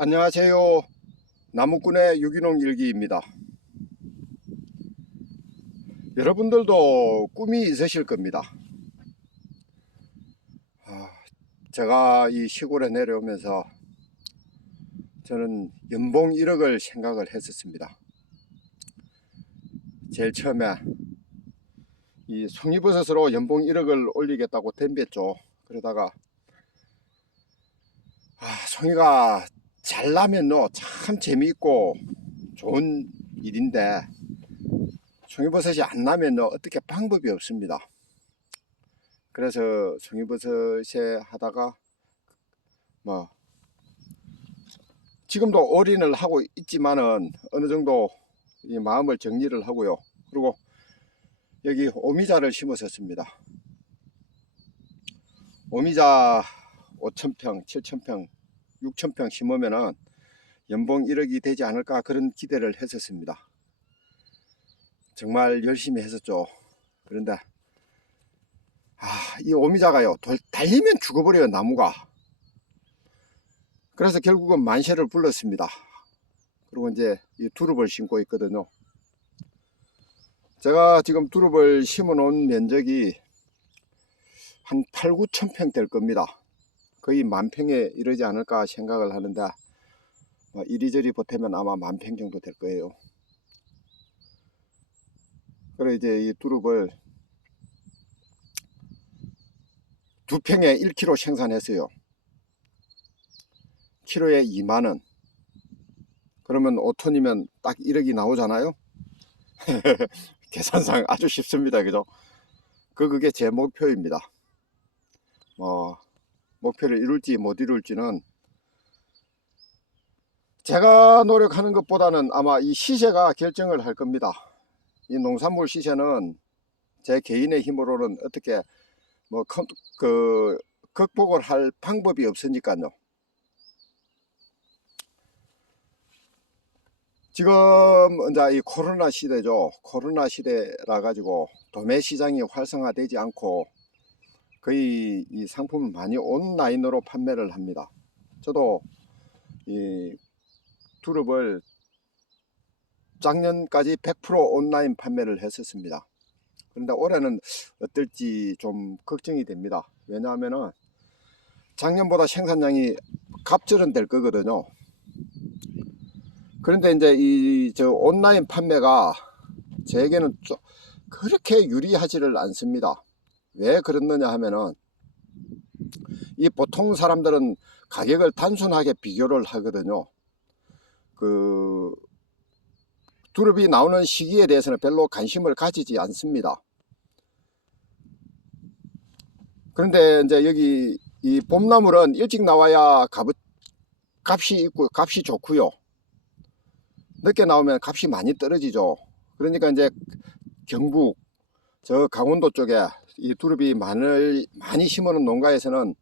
안녕하세요. 나무꾼의 유기농 일기입니다. 여러분들도 꿈이 있으실 겁니다. 아, 제가 이 시골에 내려오면서 저는 연봉 1억을 생각을 했었습니다. 제일 처음에 이 송이버섯으로 연봉 1억을 올리겠다고 덤볐죠. 그러다가 아, 송이가 잘 나면요 참 재미있고 좋은 일인데 송이버섯이 안 나면요 어떻게 방법이 없습니다. 그래서 송이버섯에 하다가 뭐 지금도 올인을 하고 있지만은 어느 정도 이 마음을 정리를 하고요. 그리고 여기 오미자를 심었었습니다. 오미자 5천평, 7천평, 6천평 심으면은 연봉 1억이 되지 않을까 그런 기대를 했었습니다. 정말 열심히 했었죠. 그런데 아, 이 오미자가요. 돌- 달리면 죽어버려요, 나무가. 그래서 결국은 만세를 불렀습니다. 그리고 이제 이 두릅을 심고 있거든요. 제가 지금 두릅을 심어 놓은 면적이 한 8, 9천 평 될 겁니다. 거의 만 평에 이르지 않을까 생각을 하는데 뭐 이리저리 보태면 아마 만평 정도 될 거예요. 그래 이제 이 두릅을 두 평에 1kg 생산했어요. 키로에 2만 원. 그러면 5톤이면 딱 1억이 나오잖아요. 계산상 아주 쉽습니다. 그죠? 그 그게 제 목표입니다. 뭐 목표를 이룰지 못 이룰지는 제가 노력하는 것보다는 아마 이 시세가 결정을 할 겁니다. 이 농산물 시세는 제 개인의 힘으로는 어떻게 뭐 그 극복을 할 방법이 없으니까요. 지금 이제 이 코로나 시대죠. 코로나 시대라 가지고 도매 시장이 활성화되지 않고 거의 이 상품을 많이 온라인으로 판매를 합니다. 저도 이 두릅을 작년까지 100% 온라인 판매를 했었습니다. 그런데 올해는 어떨지 좀 걱정이 됩니다. 왜냐하면은 작년보다 생산량이 갑절은 될 거거든요. 그런데 이제 이 저 온라인 판매가 제게는 좀 그렇게 유리하지를 않습니다. 왜 그렇느냐 하면은 이 보통 사람들은 가격을 단순하게 비교를 하거든요. 그 두릅이 나오는 시기에 대해서는 별로 관심을 가지지 않습니다. 그런데 이제 여기 이 봄나물은 일찍 나와야 값, 값이 있고 값이 좋고요. 늦게 나오면 값이 많이 떨어지죠. 그러니까 이제 경북 저 강원도 쪽에 이 두릅이 많을 많이 심어놓은 농가에서는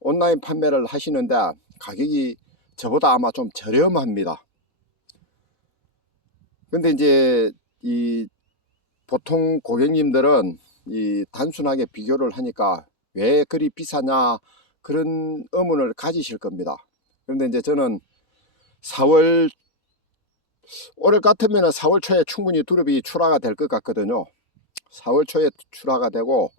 온라인 판매를 하시는데 가격이 저보다 아마 좀 저렴합니다. 근데 이제 이 보통 고객님들은 이 단순하게 비교를 하니까 왜 그리 비싸냐 그런 의문을 가지실 겁니다. 그런데 이제 저는 4월 올해 같으면 4월 초에 충분히 두릅이 출하가 될 것 같거든요. 4월 초에 출하가 되고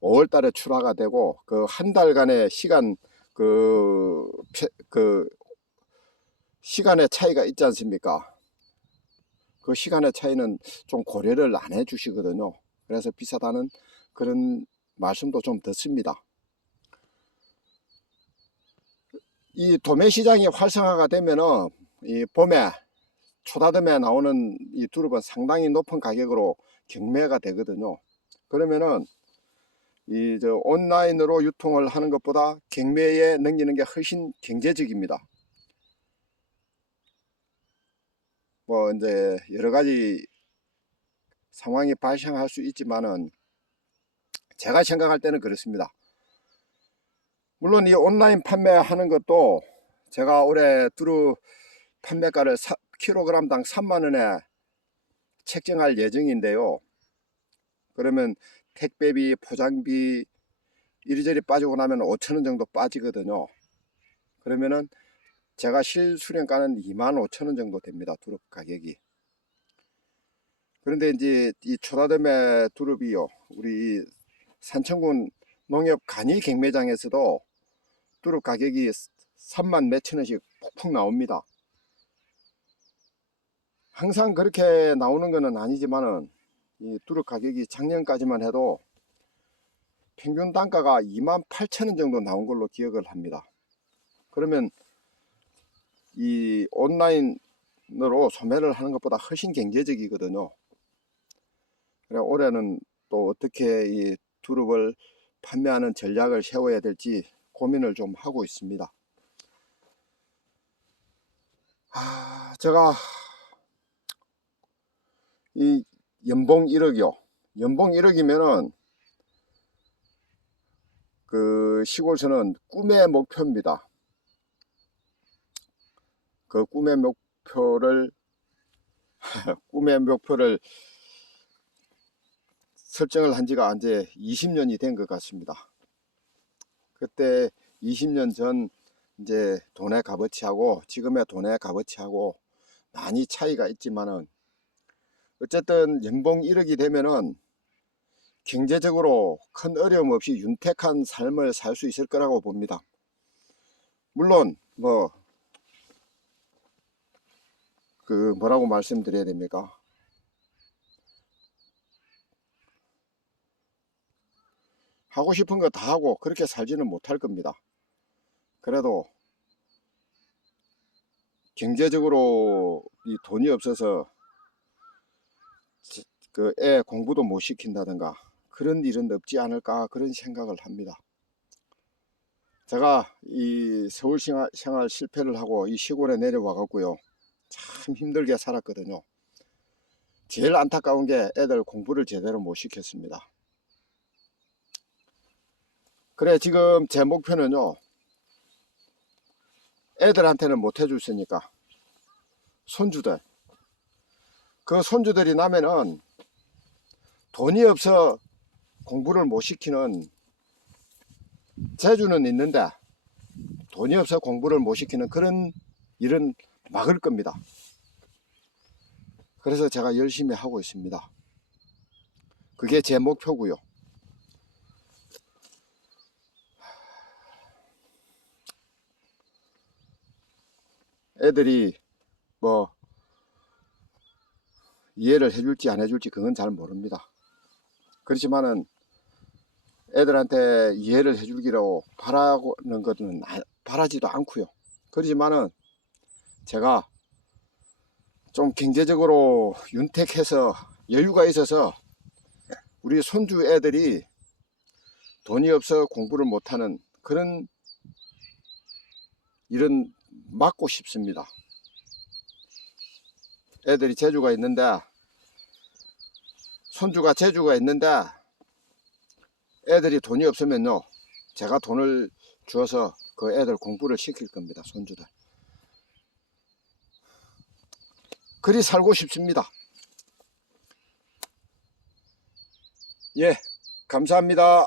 5월 달에 출하가 되고 그 한 달간의 시간 그, 페- 그 시간의 차이가 있지 않습니까? 그 시간의 차이는 좀 고려를 안 해 주시거든요. 그래서 비싸다는 그런 말씀도 좀 듣습니다. 이 도매 시장이 활성화가 되면은 이 봄에 초다듬에 나오는 이 두릅은 상당히 높은 가격으로 경매가 되거든요. 그러면은 이 저 온라인으로 유통을 하는 것보다 경매에 넘기는 게 훨씬 경제적입니다. 뭐 이제 여러 가지 상황이 발생할 수 있지만은 제가 생각할 때는 그렇습니다. 물론 이 온라인 판매하는 것도 제가 올해 두루 판매가를 사, 킬로그램당 3만 원에 책정할 예정인데요. 그러면 택배비, 포장비 이리저리 빠지고 나면 5천 원 정도 빠지거든요. 그러면은 제가 실수령가는 2만 5천 원 정도 됩니다. 두릅 가격이. 그런데 이제 이 초다듬의 두릅이요. 우리 산청군 농협 간이 경매장에서도 두릅 가격이 3만 몇천 원씩 폭폭 나옵니다. 항상 그렇게 나오는 것은 아니지만은 이 두릅 가격이 작년까지만 해도 평균 단가가 2만 8천 원 정도 나온 걸로 기억을 합니다. 그러면 이 온라인으로 소매를 하는 것보다 훨씬 경제적이거든요. 그래 올해는 또 어떻게 이 두릅을 판매하는 전략을 세워야 될지 고민을 좀 하고 있습니다. 아, 제가 이 연봉 1억이요. 연봉 1억이면은 그 시골서는 꿈의 목표입니다. 그 꿈의 목표를 꿈의 목표를 설정을 한 지가 이제 20년이 된 것 같습니다. 그때 20년 전 이제 돈의 값어치하고 지금의 돈의 값어치하고 많이 차이가 있지만은 어쨌든 연봉 1억이 되면은 경제적으로 큰 어려움 없이 윤택한 삶을 살 수 있을 거라고 봅니다. 물론 뭐 그 뭐라고 말씀드려야 됩니까? 하고 싶은 거 다 하고 그렇게 살지는 못할 겁니다. 그래도 경제적으로 이 돈이 없어서 그 애 공부도 못 시킨다든가 그런 일은 없지 않을까 그런 생각을 합니다. 제가 이 서울 생활, 실패를 하고 이 시골에 내려와 갖고요. 참 힘들게 살았거든요. 제일 안타까운 게 애들 공부를 제대로 못 시켰습니다. 그래 지금 제 목표는요. 애들한테는 못 해줬으니까 손주들 그 손주들이 나면은 돈이 없어 공부를 못 시키는 재주는 있는데 돈이 없어 공부를 못 시키는 그런 일은 막을 겁니다. 그래서 제가 열심히 하고 있습니다. 그게 제 목표고요. 애들이 뭐 이해를 해줄지 안 해줄지 그건 잘 모릅니다. 그렇지만은 애들한테 이해를 해주기로 바라는 것은 아- 바라지도 않고요. 그렇지만은 제가 좀 경제적으로 윤택해서 여유가 있어서 우리 손주 애들이 돈이 없어 공부를 못하는 그런 일은 막고 싶습니다. 애들이 재주가 있는데 손주가 재주가 있는데 애들이 돈이 없으면요 제가 돈을 주어서 그 애들 공부를 시킬 겁니다 손주들. 그리 살고 싶습니다. 예 감사합니다